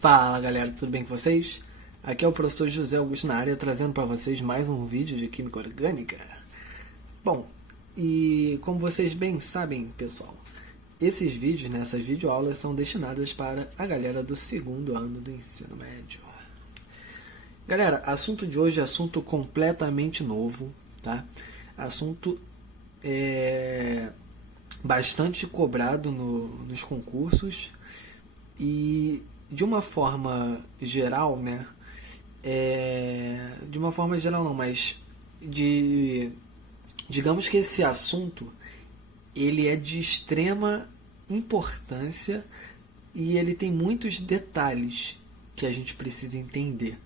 Fala galera, tudo bem com vocês? Aqui é o professor José Augusto na área, trazendo para vocês mais um vídeo de Química Orgânica. Bom, e como vocês bem sabem, pessoal, esses vídeos, essas videoaulas são destinadas para a galera do segundo ano do ensino médio. Galera, assunto de hoje é assunto completamente novo, tá? Assunto bastante cobrado nos concursos e de uma forma geral, de uma forma geral não, mas digamos que esse assunto ele é de extrema importância e ele tem muitos detalhes que a gente precisa entender.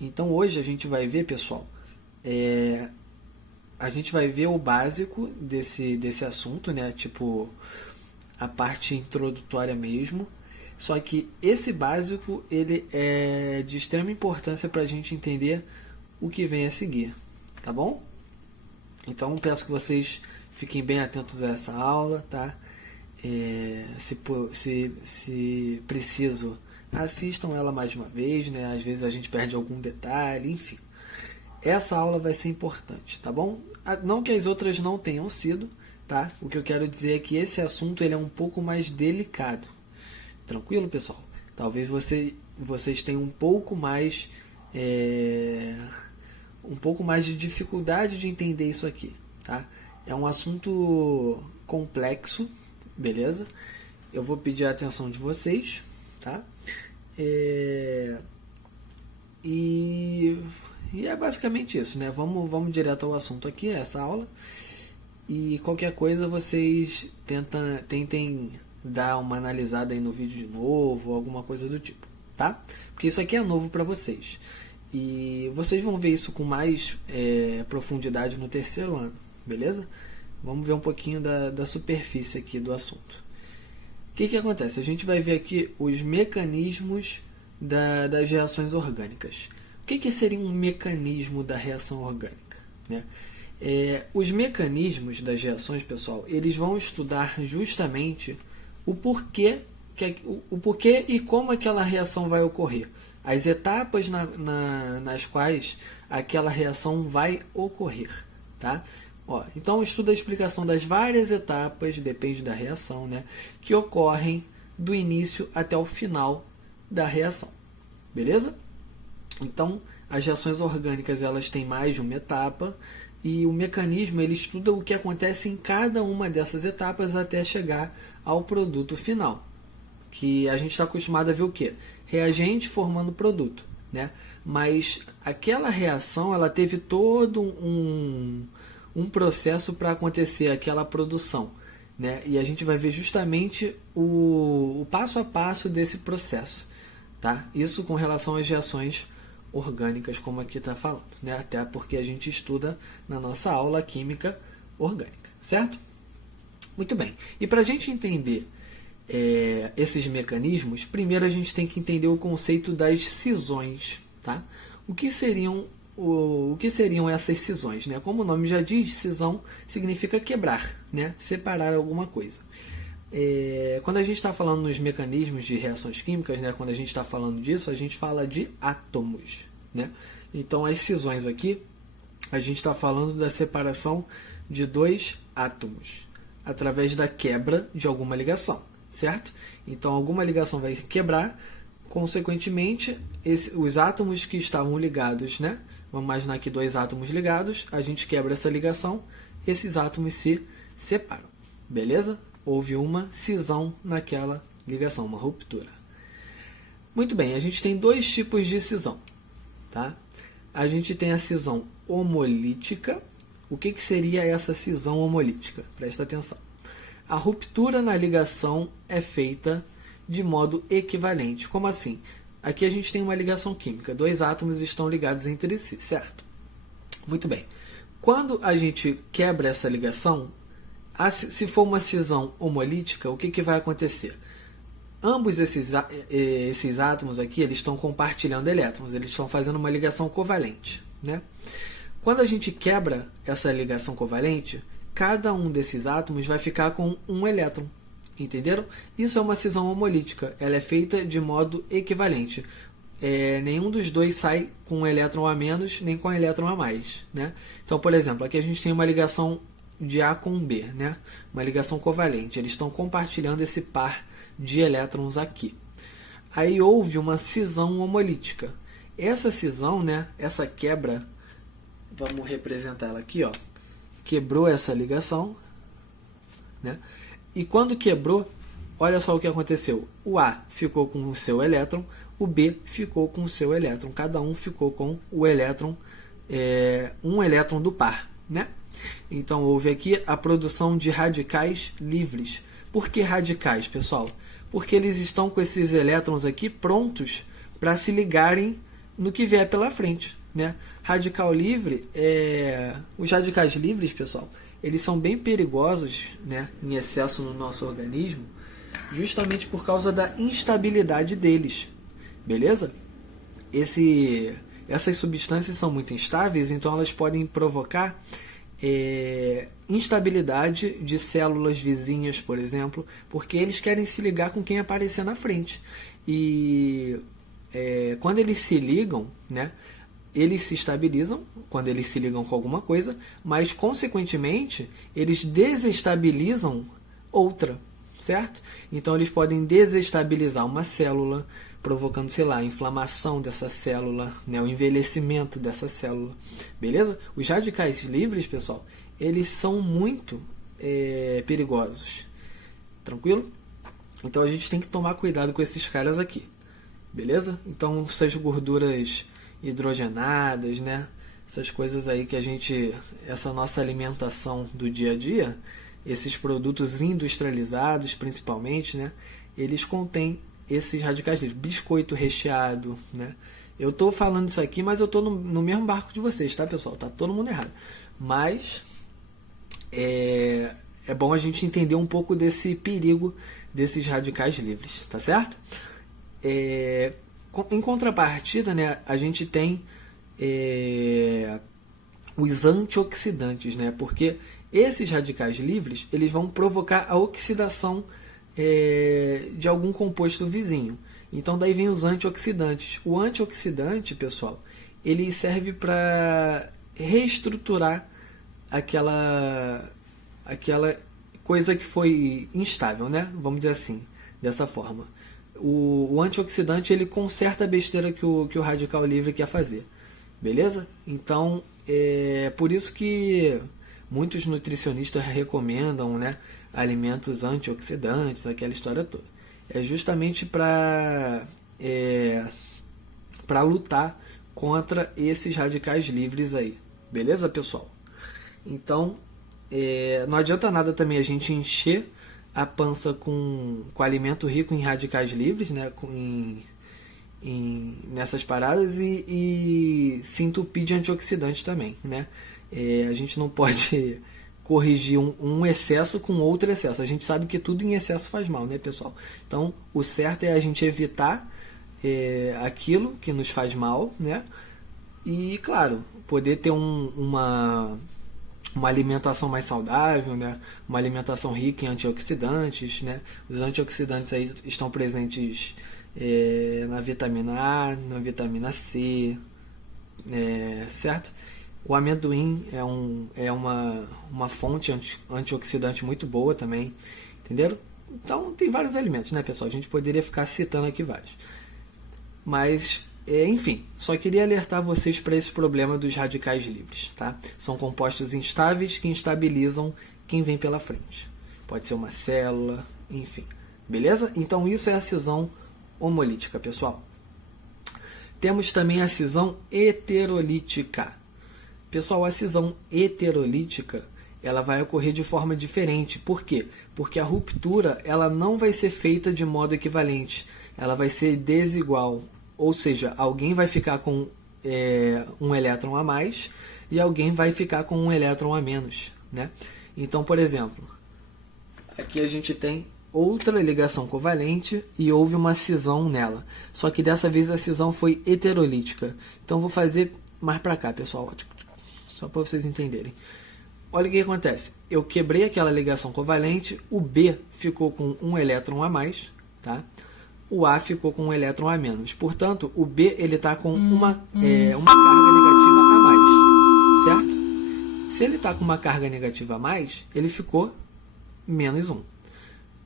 Então hoje a gente vai ver, pessoal, a gente vai ver o básico desse assunto, tipo a parte introdutória mesmo. Só que esse básico ele é de extrema importância para a gente entender o que vem a seguir, tá bom? Então peço que vocês fiquem bem atentos a essa aula, tá? Se preciso, assistam ela mais uma vez, Às vezes a gente perde algum detalhe, enfim. Essa aula vai ser importante, tá bom? Não que as outras não tenham sido, tá? O que eu quero dizer é que esse assunto ele é um pouco mais delicado. Tranquilo, pessoal? Talvez vocês tenham um pouco mais de dificuldade de entender isso aqui, tá? É um assunto complexo, beleza? Eu vou pedir a atenção de vocês, tá? E é basicamente isso, Vamos direto ao assunto aqui, essa aula. E qualquer coisa vocês tentem dar uma analisada aí no vídeo de novo, alguma coisa do tipo, tá? Porque isso aqui é novo para vocês. E vocês vão ver isso com mais profundidade no terceiro ano, beleza? Vamos ver um pouquinho da superfície aqui do assunto. O que acontece? A gente vai ver aqui os mecanismos das reações orgânicas. O que seria um mecanismo da reação orgânica, os mecanismos das reações, pessoal, eles vão estudar justamente o porquê e como aquela reação vai ocorrer. As etapas nas quais aquela reação vai ocorrer, tá? Então estuda a explicação das várias etapas, depende da reação, que ocorrem do início até o final da reação. Beleza? Então, as reações orgânicas elas têm mais de uma etapa e o mecanismo ele estuda o que acontece em cada uma dessas etapas até chegar ao produto final. Que a gente está acostumado a ver o quê? Reagente formando produto, Mas aquela reação ela teve todo um processo para acontecer aquela produção, E a gente vai ver justamente o passo a passo desse processo, tá? Isso com relação às reações orgânicas, como aqui está falando, Até porque a gente estuda na nossa aula química orgânica, certo? Muito bem. E para a gente entender esses mecanismos, primeiro a gente tem que entender o conceito das cisões, tá? O que seriam essas cisões, Como o nome já diz, cisão significa quebrar, separar alguma coisa. Quando a gente está falando nos mecanismos de reações químicas, quando a gente está falando disso, a gente fala de átomos, Então as cisões aqui, a gente está falando da separação de dois átomos através da quebra de alguma ligação, certo? Então alguma ligação vai quebrar, consequentemente os átomos que estavam ligados, Vamos imaginar aqui dois átomos ligados, a gente quebra essa ligação, esses átomos se separam, beleza? Houve uma cisão naquela ligação, uma ruptura. Muito bem, a gente tem dois tipos de cisão, tá? A gente tem a cisão homolítica. O que seria essa cisão homolítica? Presta atenção. A ruptura na ligação é feita de modo equivalente. Como assim? Aqui a gente tem uma ligação química, dois átomos estão ligados entre si, certo? Muito bem. Quando a gente quebra essa ligação, se for uma cisão homolítica, o que vai acontecer? Ambos esses átomos aqui, eles estão compartilhando elétrons, eles estão fazendo uma ligação covalente, Quando a gente quebra essa ligação covalente, cada um desses átomos vai ficar com um elétron. Entenderam? Isso é uma cisão homolítica. Ela é feita de modo equivalente. Nenhum dos dois sai com um elétron a menos, nem com um elétron a mais. Né? Então, por exemplo, aqui a gente tem uma ligação de A com B, né? Uma ligação covalente. Eles estão compartilhando esse par de elétrons aqui. Aí houve uma cisão homolítica. Essa cisão, né? Essa quebra, vamos representar ela aqui, ó. Quebrou essa ligação, né? E quando quebrou, olha só o que aconteceu. O A ficou com o seu elétron, o B ficou com o seu elétron. Cada um ficou com o elétron, um elétron do par, né? Então houve aqui a produção de radicais livres. Por que radicais, pessoal? Porque eles estão com esses elétrons aqui prontos para se ligarem no que vier pela frente, né? Radical livre, os radicais livres, pessoal, eles são bem perigosos, né, em excesso no nosso organismo, justamente por causa da instabilidade deles, beleza? Essas substâncias são muito instáveis, então elas podem provocar instabilidade de células vizinhas, por exemplo, porque eles querem se ligar com quem aparecer na frente. E quando eles se ligam, né, eles se estabilizam quando eles se ligam com alguma coisa, mas consequentemente eles desestabilizam outra, certo? Então eles podem desestabilizar uma célula, provocando, sei lá, a inflamação dessa célula, né, o envelhecimento dessa célula, beleza? Os radicais livres, pessoal, eles são muito perigosos, tranquilo? Então a gente tem que tomar cuidado com esses caras aqui, beleza? Então essas gorduras hidrogenadas, né? Essas coisas aí que essa nossa alimentação do dia a dia, esses produtos industrializados principalmente, né? Eles contêm esses radicais livres. Biscoito recheado, né? Eu estou falando isso aqui, mas eu estou no mesmo barco de vocês, tá, pessoal? Tá todo mundo errado. Mas é bom a gente entender um pouco desse perigo desses radicais livres, tá certo? Em contrapartida, né, a gente tem os antioxidantes, né? Porque esses radicais livres eles vão provocar a oxidação de algum composto vizinho. Então daí vem os antioxidantes. O antioxidante, pessoal, ele serve para reestruturar aquela coisa que foi instável, né? Vamos dizer assim, dessa forma. O antioxidante ele conserta a besteira que o radical livre quer fazer, beleza? Então por isso que muitos nutricionistas recomendam, né, alimentos antioxidantes, aquela história toda. É justamente para lutar contra esses radicais livres aí, beleza, pessoal? Então não adianta nada também a gente encher a pança com alimento rico em radicais livres, né, nessas paradas e se entupir de antioxidantes também, né? A gente não pode corrigir um excesso com outro excesso. A gente sabe que tudo em excesso faz mal, né, pessoal? Então o certo é a gente evitar aquilo que nos faz mal, né? E claro, poder ter uma alimentação mais saudável, né? Uma alimentação rica em antioxidantes, né? Os antioxidantes aí estão presentes na vitamina A, na vitamina C, certo? O amendoim é uma fonte antioxidante muito boa também, entenderam? Então tem vários alimentos, né, pessoal? A gente poderia ficar citando aqui vários. Mas enfim, só queria alertar vocês para esse problema dos radicais livres, tá? São compostos instáveis que instabilizam quem vem pela frente. Pode ser uma célula, enfim. Beleza? Então isso é a cisão homolítica, pessoal. Temos também a cisão heterolítica. Pessoal, a cisão heterolítica ela vai ocorrer de forma diferente. Por quê? Porque a ruptura ela não vai ser feita de modo equivalente. Ela vai ser desigual. Ou seja, alguém vai ficar com um elétron a mais e alguém vai ficar com um elétron a menos, né? Então, por exemplo, aqui a gente tem outra ligação covalente e houve uma cisão nela. Só que dessa vez a cisão foi heterolítica. Então vou fazer mais para cá, pessoal, só para vocês entenderem. olha o que acontece. Eu quebrei aquela ligação covalente, o B ficou com um elétron a mais, tá? O A ficou com um elétron a menos. Portanto, o B está com uma carga negativa a mais, certo? Se ele está com uma carga negativa a mais, ele ficou menos 1.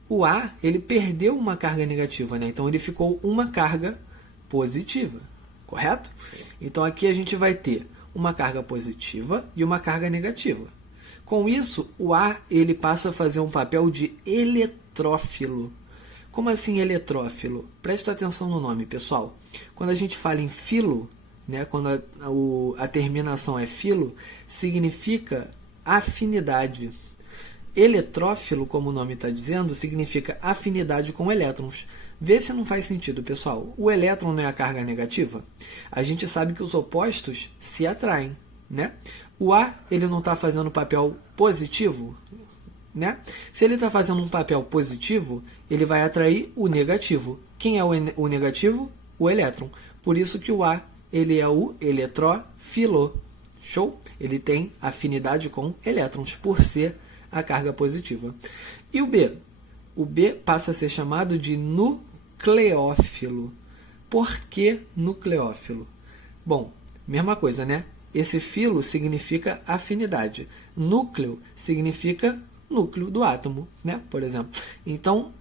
O A, ele perdeu uma carga negativa, né? Então ele ficou uma carga positiva, correto? Então aqui a gente vai ter uma carga positiva e uma carga negativa. Com isso, o A ele passa a fazer um papel de eletrófilo. Como assim eletrófilo? Presta atenção no nome, pessoal. Quando a gente fala em filo, né, quando a terminação é filo, significa afinidade. Eletrófilo, como o nome está dizendo, significa afinidade com elétrons. Vê se não faz sentido, pessoal. O elétron não é a carga negativa? A gente sabe que os opostos se atraem, né? O A ele não está fazendo papel positivo, né? Se ele está fazendo um papel positivo, ele vai atrair o negativo. Quem é o negativo? O elétron. Por isso que o A ele é o eletrófilo. Show? Ele tem afinidade com elétrons, por ser a carga positiva. E o B? O B passa a ser chamado de nucleófilo. Por que nucleófilo? Bom, mesma coisa, né? Esse filo significa afinidade. Núcleo significa núcleo do átomo, né? Por exemplo. Então,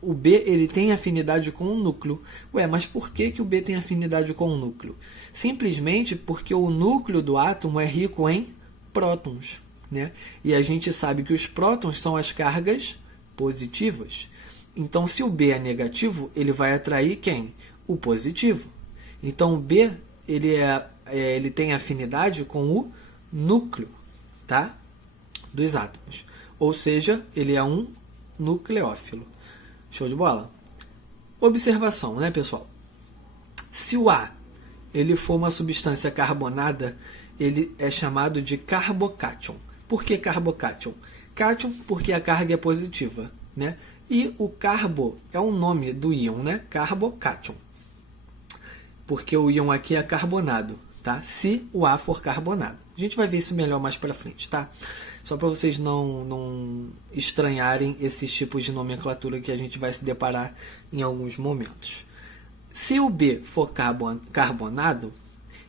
o B ele tem afinidade com o núcleo. Ué, mas por que o B tem afinidade com o núcleo? Simplesmente porque o núcleo do átomo é rico em prótons, né? E a gente sabe que os prótons são as cargas positivas. Então, se o B é negativo, ele vai atrair quem? O positivo. Então, o B ele tem afinidade com o núcleo, tá? Dos átomos. Ou seja, ele é um nucleófilo. Show de bola? Observação, né, pessoal? Se o A ele for uma substância carbonada, ele é chamado de carbocátion. Por que carbocátion? Cátion porque a carga é positiva, né? E o carbo é o nome do íon, né? Carbocátion. Porque o íon aqui é carbonado, tá? Se o A for carbonado. A gente vai ver isso melhor mais para frente, tá? Só para vocês não estranharem esses tipos de nomenclatura que a gente vai se deparar em alguns momentos. Se o B for carbonado,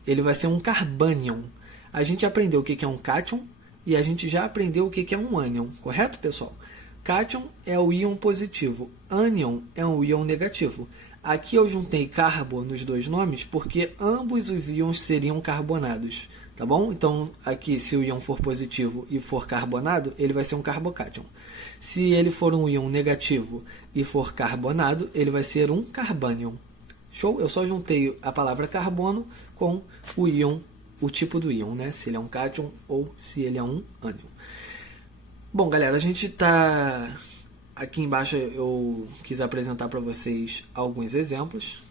ele vai ser um carbânion. A gente aprendeu o que é um cátion e a gente já aprendeu o que é um ânion, correto, pessoal? Cátion é o íon positivo, ânion é um íon negativo. Aqui eu juntei carbo nos dois nomes porque ambos os íons seriam carbonados, tá bom? Então, aqui, se o íon for positivo e for carbonado, ele vai ser um carbocátion. Se ele for um íon negativo e for carbonado, ele vai ser um carbânion. Show? Eu só juntei a palavra carbono com o íon, o tipo do íon, né? Se ele é um cátion ou se ele é um ânion. Bom, galera, a gente está... Aqui embaixo eu quis apresentar para vocês alguns exemplos.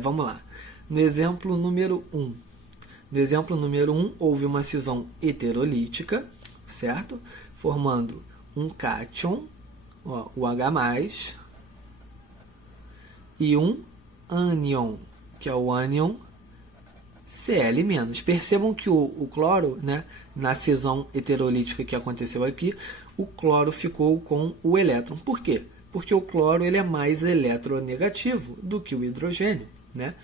Vamos lá. No exemplo número 1. No exemplo número 1, houve uma cisão heterolítica, certo? Formando um cátion, ó, o H+, e um ânion, que é o ânion Cl-. Percebam que o cloro, né, na cisão heterolítica que aconteceu aqui, o cloro ficou com o elétron. Por quê? Porque o cloro ele é mais eletronegativo do que o hidrogênio, né?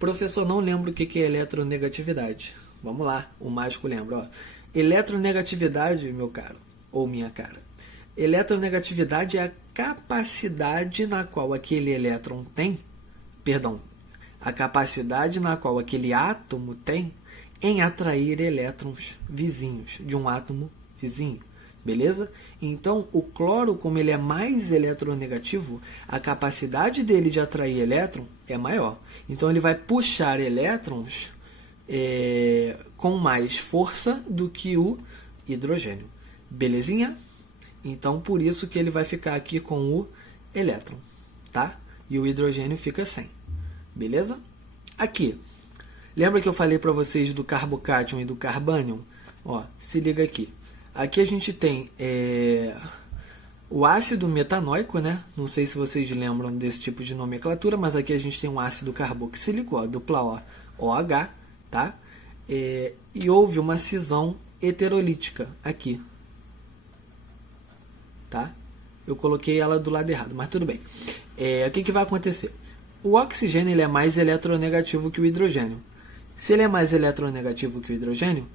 Professor, não lembro o que é eletronegatividade. Vamos lá, o mágico lembra. Ó. Eletronegatividade, meu caro, ou minha cara. Eletronegatividade é a capacidade na qual aquele elétron tem, a capacidade na qual aquele átomo tem em atrair elétrons vizinhos de um átomo vizinho. Beleza? Então, o cloro, como ele é mais eletronegativo, a capacidade dele de atrair elétron é maior. Então, ele vai puxar elétrons com mais força do que o hidrogênio. Belezinha? Então, por isso que ele vai ficar aqui com o elétron, tá? E o hidrogênio fica sem. Beleza? Aqui. Lembra que eu falei para vocês do carbocátion e do carbânion? Ó, se liga aqui. Aqui a gente tem o ácido metanóico, né? Não sei se vocês lembram desse tipo de nomenclatura, mas aqui a gente tem um ácido carboxílico, ó, dupla O, OH, tá? e houve uma cisão heterolítica aqui. Tá? Eu coloquei ela do lado errado, mas tudo bem. O que vai acontecer? O oxigênio ele é mais eletronegativo que o hidrogênio. Se ele é mais eletronegativo que o hidrogênio,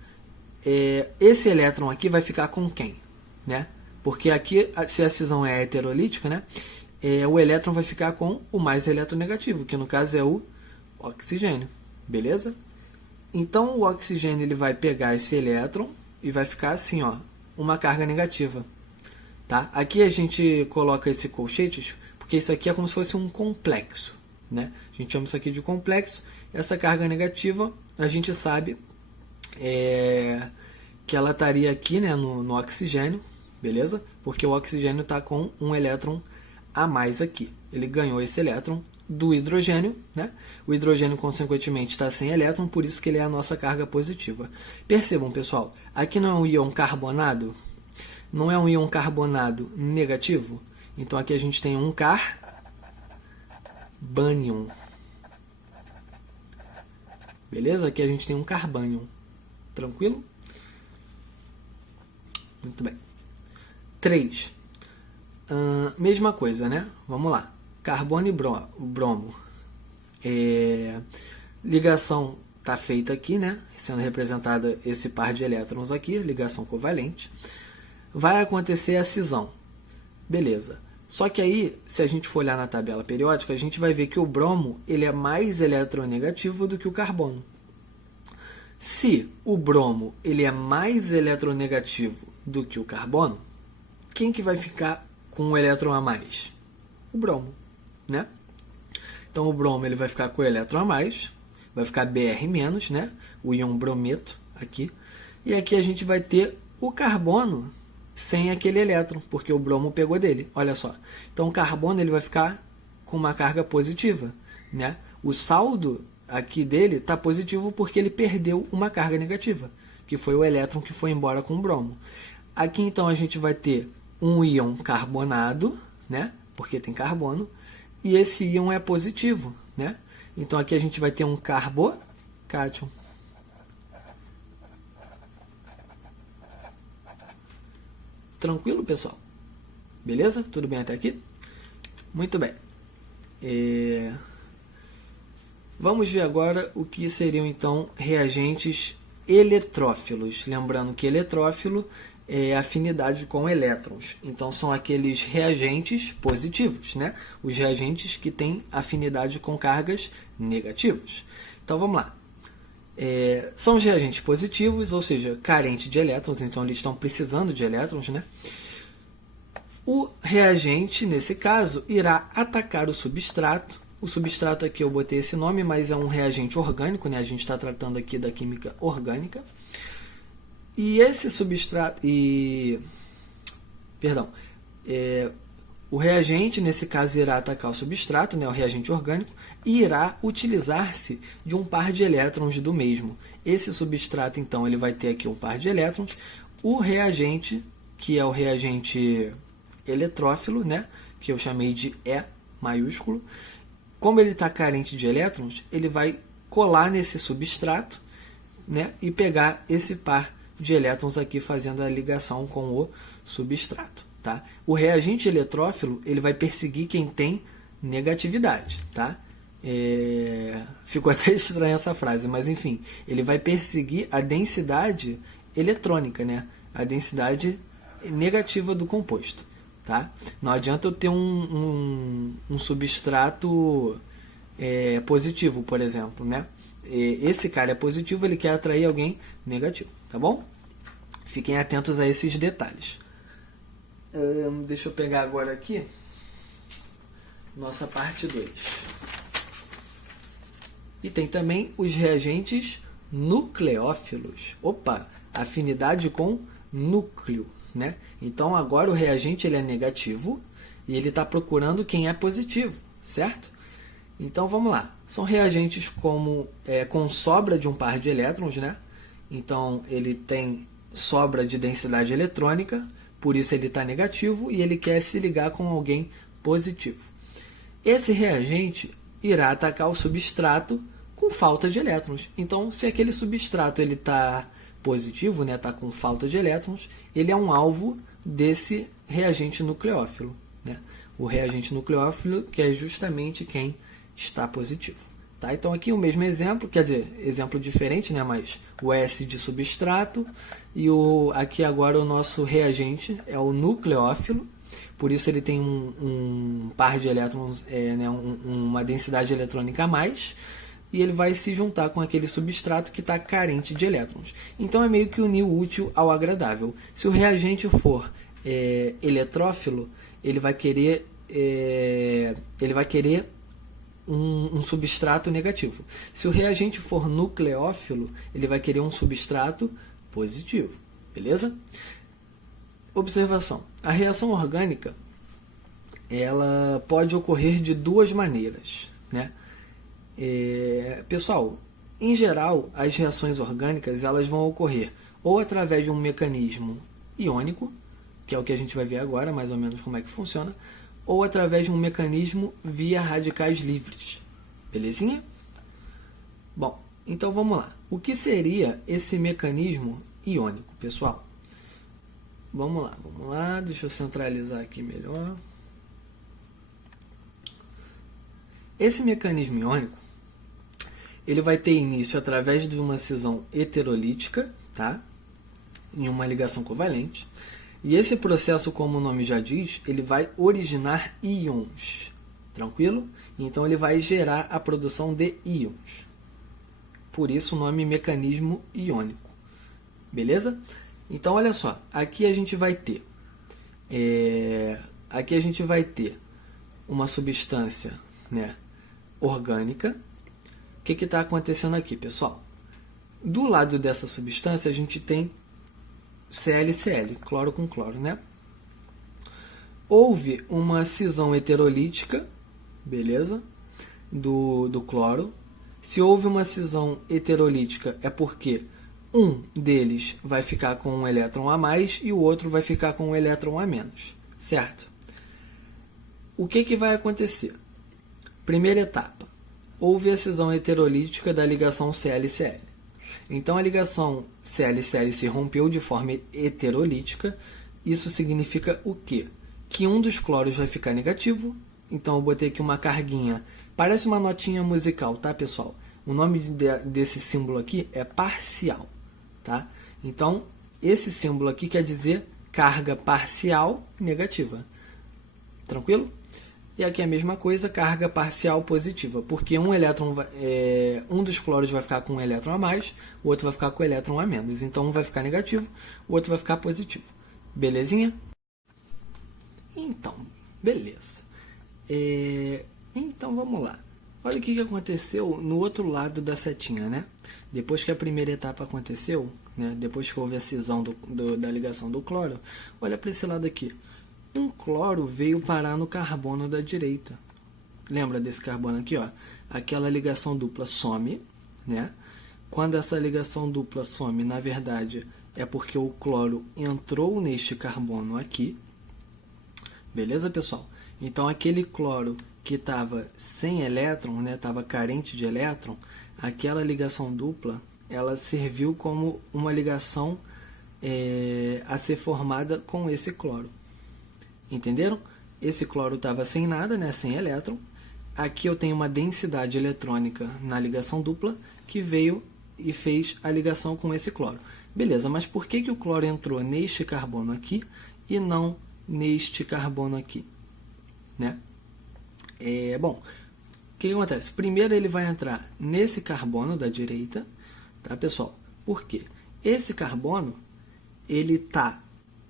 esse elétron aqui vai ficar com quem? Né? Porque aqui, se a cisão é heterolítica, né? O elétron vai ficar com o mais eletronegativo, que no caso é o oxigênio. Beleza? Então o oxigênio ele vai pegar esse elétron e vai ficar assim, ó, uma carga negativa. Tá? Aqui a gente coloca esse colchetes, porque isso aqui é como se fosse um complexo. Né? A gente chama isso aqui de complexo. Essa carga negativa, a gente sabe que ela estaria aqui, né, no oxigênio, beleza? Porque o oxigênio está com um elétron a mais aqui. Ele ganhou esse elétron do hidrogênio, né? O hidrogênio, consequentemente, está sem elétron, por isso que ele é a nossa carga positiva. Percebam, pessoal, aqui não é um íon carbonado? Não é um íon carbonado negativo? Então aqui a gente tem um carbânion. Beleza? Aqui a gente tem um carbânion. Tranquilo? Muito bem. 3. Mesma coisa, né? Vamos lá. Carbono e bromo. Ligação está feita aqui, né? Sendo representada esse par de elétrons aqui, ligação covalente. Vai acontecer a cisão. Beleza. Só que aí, se a gente for olhar na tabela periódica, a gente vai ver que o bromo ele é mais eletronegativo do que o carbono. Se o bromo ele é mais eletronegativo do que o carbono, quem que vai ficar com um elétron a mais? O bromo, né? Então o bromo ele vai ficar com o elétron a mais, vai ficar Br-, né? O íon brometo aqui. E aqui a gente vai ter o carbono sem aquele elétron, porque o bromo pegou dele. Olha só. Então o carbono ele vai ficar com uma carga positiva, né? O saldo aqui dele está positivo porque ele perdeu uma carga negativa, que foi o elétron que foi embora com o bromo. Aqui então a gente vai ter um íon carbonado, né? Porque tem carbono, e esse íon é positivo, né? Então aqui a gente vai ter um carbocátion. Tranquilo, pessoal? Beleza? Tudo bem até aqui? Muito bem. Vamos ver agora o que seriam, então, reagentes eletrófilos. Lembrando que eletrófilo é afinidade com elétrons. Então, são aqueles reagentes positivos, né? Os reagentes que têm afinidade com cargas negativas. Então, vamos lá. São os reagentes positivos, ou seja, carentes de elétrons, então eles estão precisando de elétrons, né? O reagente, nesse caso, irá atacar o substrato. O substrato aqui eu botei esse nome, mas é um reagente orgânico, né? A gente está tratando aqui da química orgânica. E esse substrato... o reagente, nesse caso, irá atacar o substrato, né, o reagente orgânico, e irá utilizar-se de um par de elétrons do mesmo. Esse substrato, então, ele vai ter aqui um par de elétrons. O reagente, que é o reagente eletrófilo, né, que eu chamei de E maiúsculo, como ele está carente de elétrons, ele vai colar nesse substrato, né, e pegar esse par de elétrons aqui fazendo a ligação com o substrato. Tá? O reagente eletrófilo ele vai perseguir quem tem negatividade. Tá? Ficou até estranha essa frase, mas enfim, ele vai perseguir a densidade eletrônica, né? A densidade negativa do composto. Tá? Não adianta eu ter um substrato positivo, por exemplo. Né? Esse cara é positivo, ele quer atrair alguém negativo. Tá bom? Fiquem atentos a esses detalhes. Deixa eu pegar agora aqui nossa parte 2. E tem também os reagentes nucleófilos. Opa, afinidade com núcleo, né? Então agora o reagente ele é negativo e ele está procurando quem é positivo, certo? Então vamos lá. São reagentes com sobra de um par de elétrons, né? Então ele tem sobra de densidade eletrônica. Por isso ele está negativo e ele quer se ligar com alguém positivo. Esse reagente irá atacar o substrato com falta de elétrons. Então, se aquele substrato ele está positivo, né, está com falta de elétrons, ele é um alvo desse reagente nucleófilo, né? O reagente nucleófilo que é justamente quem está positivo. Tá? Então aqui o mesmo exemplo, quer dizer, exemplo diferente, né? Mas o S de substrato e aqui agora o nosso reagente é o nucleófilo, por isso ele tem um par de elétrons, né? Uma densidade eletrônica a mais, e ele vai se juntar com aquele substrato que está carente de elétrons. Então é meio que unir o útil ao agradável. Se o reagente for eletrófilo, ele vai querer um substrato negativo. Se o reagente for nucleófilo, ele vai querer um substrato positivo. Beleza? Observação. A reação orgânica ela pode ocorrer de duas maneiras, né? Pessoal, em geral, as reações orgânicas elas vão ocorrer ou através de um mecanismo iônico, que é o que a gente vai ver agora, mais ou menos como é que funciona, ou através de um mecanismo via radicais livres. Belezinha? Bom, então vamos lá. O que seria esse mecanismo iônico, pessoal? Vamos lá, deixa eu centralizar aqui melhor. Esse mecanismo iônico, ele vai ter início através de uma cisão heterolítica, tá? Em uma ligação covalente. E esse processo, como o nome já diz, ele vai originar íons. Tranquilo? Então ele vai gerar a produção de íons. Por isso o nome mecanismo iônico. Beleza? Então olha só, aqui a gente vai ter uma substância, né, orgânica. O que está acontecendo aqui, pessoal? Do lado dessa substância a gente tem ClCl, cloro com cloro, né? Houve uma cisão heterolítica, beleza? Do cloro. Se houve uma cisão heterolítica é porque um deles vai ficar com um elétron a mais e o outro vai ficar com um elétron a menos, certo? O que vai acontecer? Primeira etapa. Houve a cisão heterolítica da ligação ClCl. Então a ligação ClCl se rompeu de forma heterolítica. Isso significa o quê? Que um dos cloros vai ficar negativo. Então eu botei aqui uma carguinha. Parece uma notinha musical, tá, pessoal? O nome desse símbolo aqui é parcial, tá? Então esse símbolo aqui quer dizer carga parcial negativa. Tranquilo? E aqui é a mesma coisa, carga parcial positiva, porque um dos cloros vai ficar com um elétron a mais, o outro vai ficar com um elétron a menos. Então um vai ficar negativo, o outro vai ficar positivo. Belezinha? Então, beleza. Então vamos lá. Olha o que aconteceu no outro lado da setinha, né? Depois que a primeira etapa aconteceu, né? Depois que houve a cisão da ligação do cloro, olha para esse lado aqui. Um cloro veio parar no carbono da direita. Lembra desse carbono aqui, ó? Aquela ligação dupla some, né? Quando essa ligação dupla some, na verdade, é porque o cloro entrou neste carbono aqui. Beleza, pessoal? Então, aquele cloro que estava sem elétron, né? Estava carente de elétron, aquela ligação dupla, ela serviu como uma ligação a ser formada com esse cloro. Entenderam? Esse cloro estava sem nada, né? Sem elétron. Aqui eu tenho uma densidade eletrônica na ligação dupla que veio e fez a ligação com esse cloro. Beleza, mas por que o cloro entrou neste carbono aqui e não neste carbono aqui? Né? Bom, o que acontece? Primeiro ele vai entrar nesse carbono da direita, tá, pessoal? Por quê? Esse carbono ele está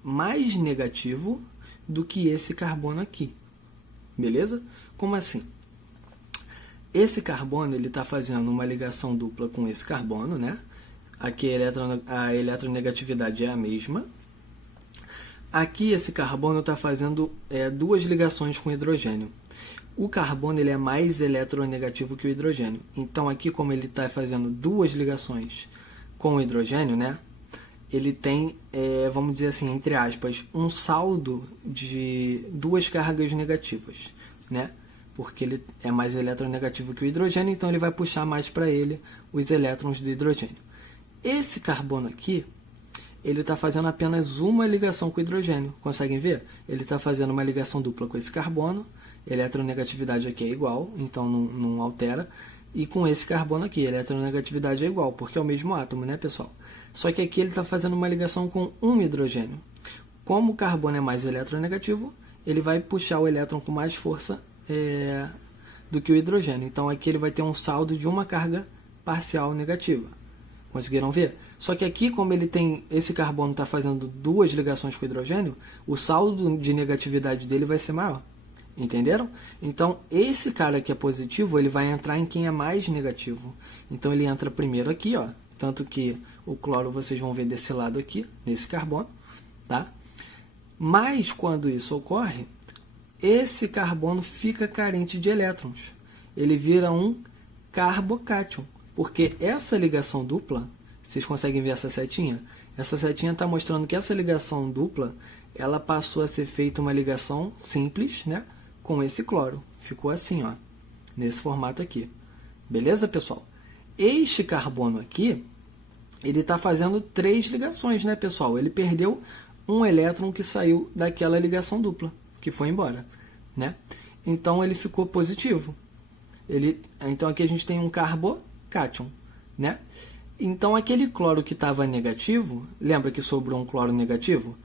mais negativo do que esse carbono aqui. Beleza? Como assim? Esse carbono ele está fazendo uma ligação dupla com esse carbono, né? Aqui a eletronegatividade é a mesma. Aqui esse carbono está fazendo duas ligações com hidrogênio. O carbono ele é mais eletronegativo que o hidrogênio. Então aqui, como ele está fazendo duas ligações com o hidrogênio, né? Ele tem, vamos dizer assim, entre aspas, um saldo de duas cargas negativas, né? porque ele é mais eletronegativo que o hidrogênio, então ele vai puxar mais para ele os elétrons do hidrogênio. Esse carbono aqui, ele está fazendo apenas uma ligação com o hidrogênio. Conseguem ver? Ele está fazendo uma ligação dupla com esse carbono. A eletronegatividade aqui é igual, então não altera. E com esse carbono aqui, a eletronegatividade é igual, porque é o mesmo átomo, né, pessoal? Só que aqui ele está fazendo uma ligação com um hidrogênio. Como o carbono é mais eletronegativo, ele vai puxar o elétron com mais força do que o hidrogênio. Então aqui ele vai ter um saldo de uma carga parcial negativa. Conseguiram ver? Só que aqui, como ele tem esse carbono está fazendo duas ligações com o hidrogênio, o saldo de negatividade dele vai ser maior. Entenderam? Então, esse cara que é positivo, ele vai entrar em quem é mais negativo. Então, ele entra primeiro aqui, ó. Tanto que o cloro vocês vão ver desse lado aqui, nesse carbono, tá? Mas, quando isso ocorre, esse carbono fica carente de elétrons. Ele vira um carbocátion. Porque essa ligação dupla, vocês conseguem ver essa setinha? Essa setinha está mostrando que essa ligação dupla, ela passou a ser feita uma ligação simples, né, com esse cloro. Ficou assim, ó, nesse formato aqui. Beleza, pessoal? Este carbono aqui, ele está fazendo 3 ligações, né, pessoal? Ele perdeu um elétron que saiu daquela ligação dupla, que foi embora, né? Então, ele ficou positivo. Então, aqui a gente tem um carbocátion, né? Então, aquele cloro que estava negativo, lembra que sobrou um cloro negativo?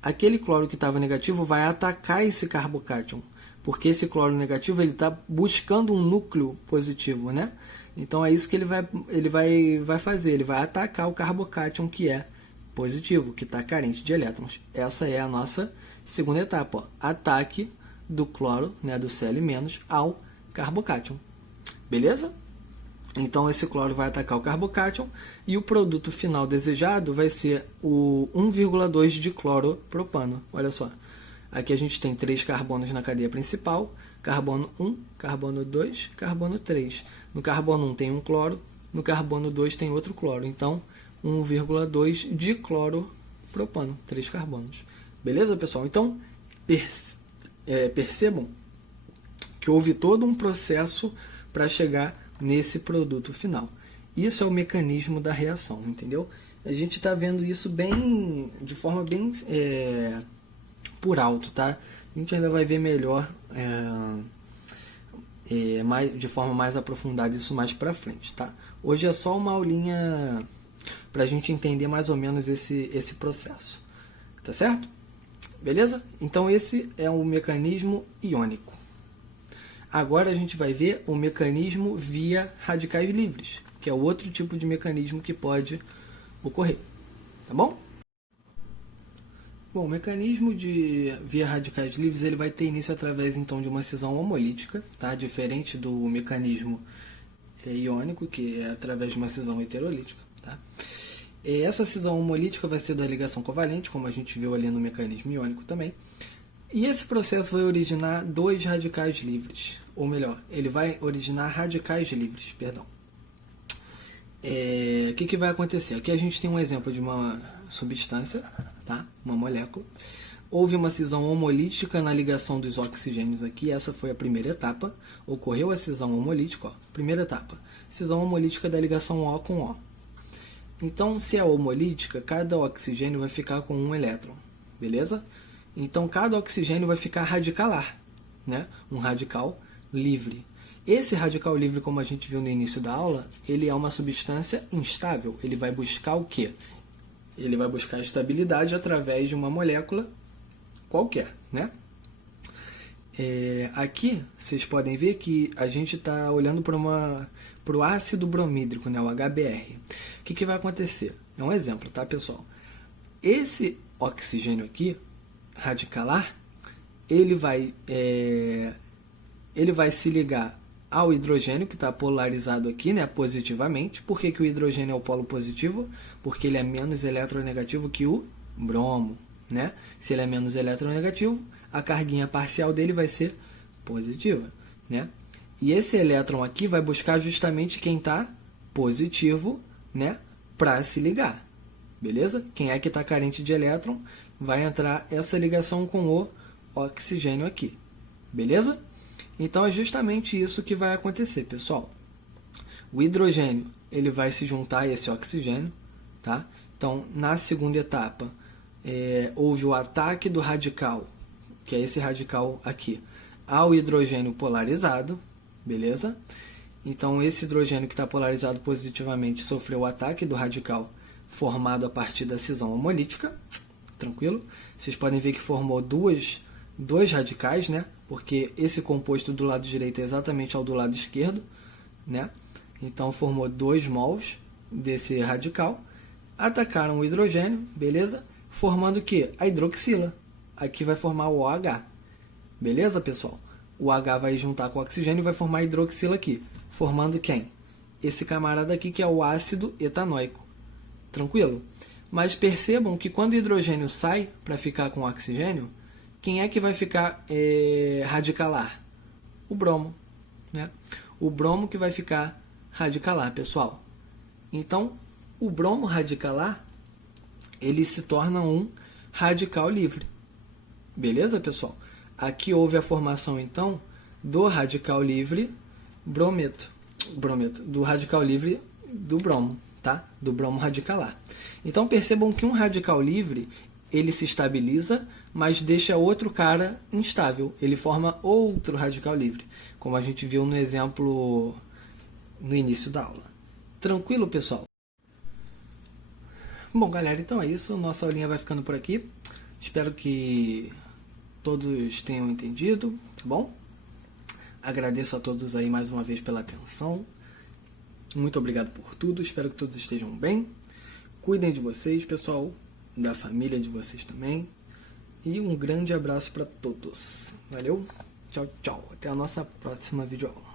Aquele cloro que estava negativo vai atacar esse carbocátion, porque esse cloro negativo ele está buscando um núcleo positivo, né? Então, é isso que ele vai fazer, ele vai atacar o carbocátion que é positivo, que está carente de elétrons. Essa é a nossa segunda etapa, ó. Ataque do cloro, né, do Cl- ao carbocátion. Beleza? Então, esse cloro vai atacar o carbocátion e o produto final desejado vai ser o 1,2 de cloropropano. Olha só, aqui a gente tem 3 carbonos na cadeia principal, carbono 1, carbono 2, carbono 3. No carbono 1 tem um cloro, no carbono 2 tem outro cloro. Então, 1,2 de cloropropano, 3 carbonos. Beleza, pessoal? Então, percebam que houve todo um processo para chegar nesse produto final. Isso é o mecanismo da reação, entendeu? A gente está vendo isso de forma bem por alto, tá? A gente ainda vai ver melhor, de forma mais aprofundada isso mais para frente, tá? Hoje é só uma aulinha para a gente entender mais ou menos esse processo, tá certo? Beleza? Então esse é o mecanismo iônico. Agora a gente vai ver o mecanismo via radicais livres, que é o outro tipo de mecanismo que pode ocorrer. Tá bom? Bom, o mecanismo via radicais livres ele vai ter início através então de uma cisão homolítica, tá? Diferente do mecanismo iônico, que é através de uma cisão heterolítica. Tá? Essa cisão homolítica vai ser da ligação covalente, como a gente viu ali no mecanismo iônico também. E esse processo vai originar 2 radicais livres, ou melhor, ele vai originar radicais livres, perdão. O que vai acontecer? Aqui a gente tem um exemplo de uma substância, tá? Uma molécula. Houve uma cisão homolítica na ligação dos oxigênios aqui, essa foi a primeira etapa. Ocorreu a cisão homolítica, ó, primeira etapa. Cisão homolítica da ligação O com O. Então, se é homolítica, cada oxigênio vai ficar com um elétron, beleza? Então, cada oxigênio vai ficar radicalar, né? Um radical livre. Esse radical livre, como a gente viu no início da aula, ele é uma substância instável. Ele vai buscar o quê? Ele vai buscar a estabilidade através de uma molécula qualquer, né? Aqui, vocês podem ver que a gente está olhando para o ácido bromídrico, né? O HBr. O que vai acontecer? É um exemplo, tá, pessoal? Esse oxigênio aqui, radicalar, ele vai se ligar ao hidrogênio, que está polarizado aqui, né, positivamente. Por que o hidrogênio é o polo positivo? Porque ele é menos eletronegativo que o bromo, né? Se ele é menos eletronegativo, a carguinha parcial dele vai ser positiva, né? E esse elétron aqui vai buscar justamente quem está positivo, né, para se ligar, beleza? Quem é que está carente de elétron, vai entrar essa ligação com o oxigênio aqui, beleza? Então é justamente isso que vai acontecer, pessoal. O hidrogênio ele vai se juntar a esse oxigênio, tá? Então, na segunda etapa, houve o ataque do radical, que é esse radical aqui, ao hidrogênio polarizado, beleza? Então, esse hidrogênio que está polarizado positivamente sofreu o ataque do radical formado a partir da cisão homolítica, tranquilo? Vocês podem ver que formou dois radicais, né? Porque esse composto do lado direito é exatamente ao do lado esquerdo, né? Então, formou 2 mols desse radical, atacaram o hidrogênio, beleza? Formando o quê? A hidroxila. Aqui vai formar o OH. Beleza, pessoal? O H vai juntar com o oxigênio e vai formar a hidroxila aqui. Formando quem? Esse camarada aqui, que é o ácido etanoico. Tranquilo? Mas percebam que quando o hidrogênio sai para ficar com o oxigênio, quem é que vai ficar radicalar? O bromo. Né? O bromo que vai ficar radicalar, pessoal. Então, o bromo radicalar, ele se torna um radical livre. Beleza, pessoal? Aqui houve a formação, então, do radical livre brometo, do radical livre do bromo, tá? Do bromo radicalar. Então, percebam que um radical livre, ele se estabiliza, mas deixa outro cara instável. Ele forma outro radical livre, como a gente viu no exemplo no início da aula. Tranquilo, pessoal? Bom, galera, então é isso. Nossa aulinha vai ficando por aqui. Espero que todos tenham entendido, tá bom? Agradeço a todos aí mais uma vez pela atenção. Muito obrigado por tudo. Espero que todos estejam bem. Cuidem de vocês, pessoal, da família de vocês também. E um grande abraço para todos. Valeu? Tchau, tchau. Até a nossa próxima videoaula.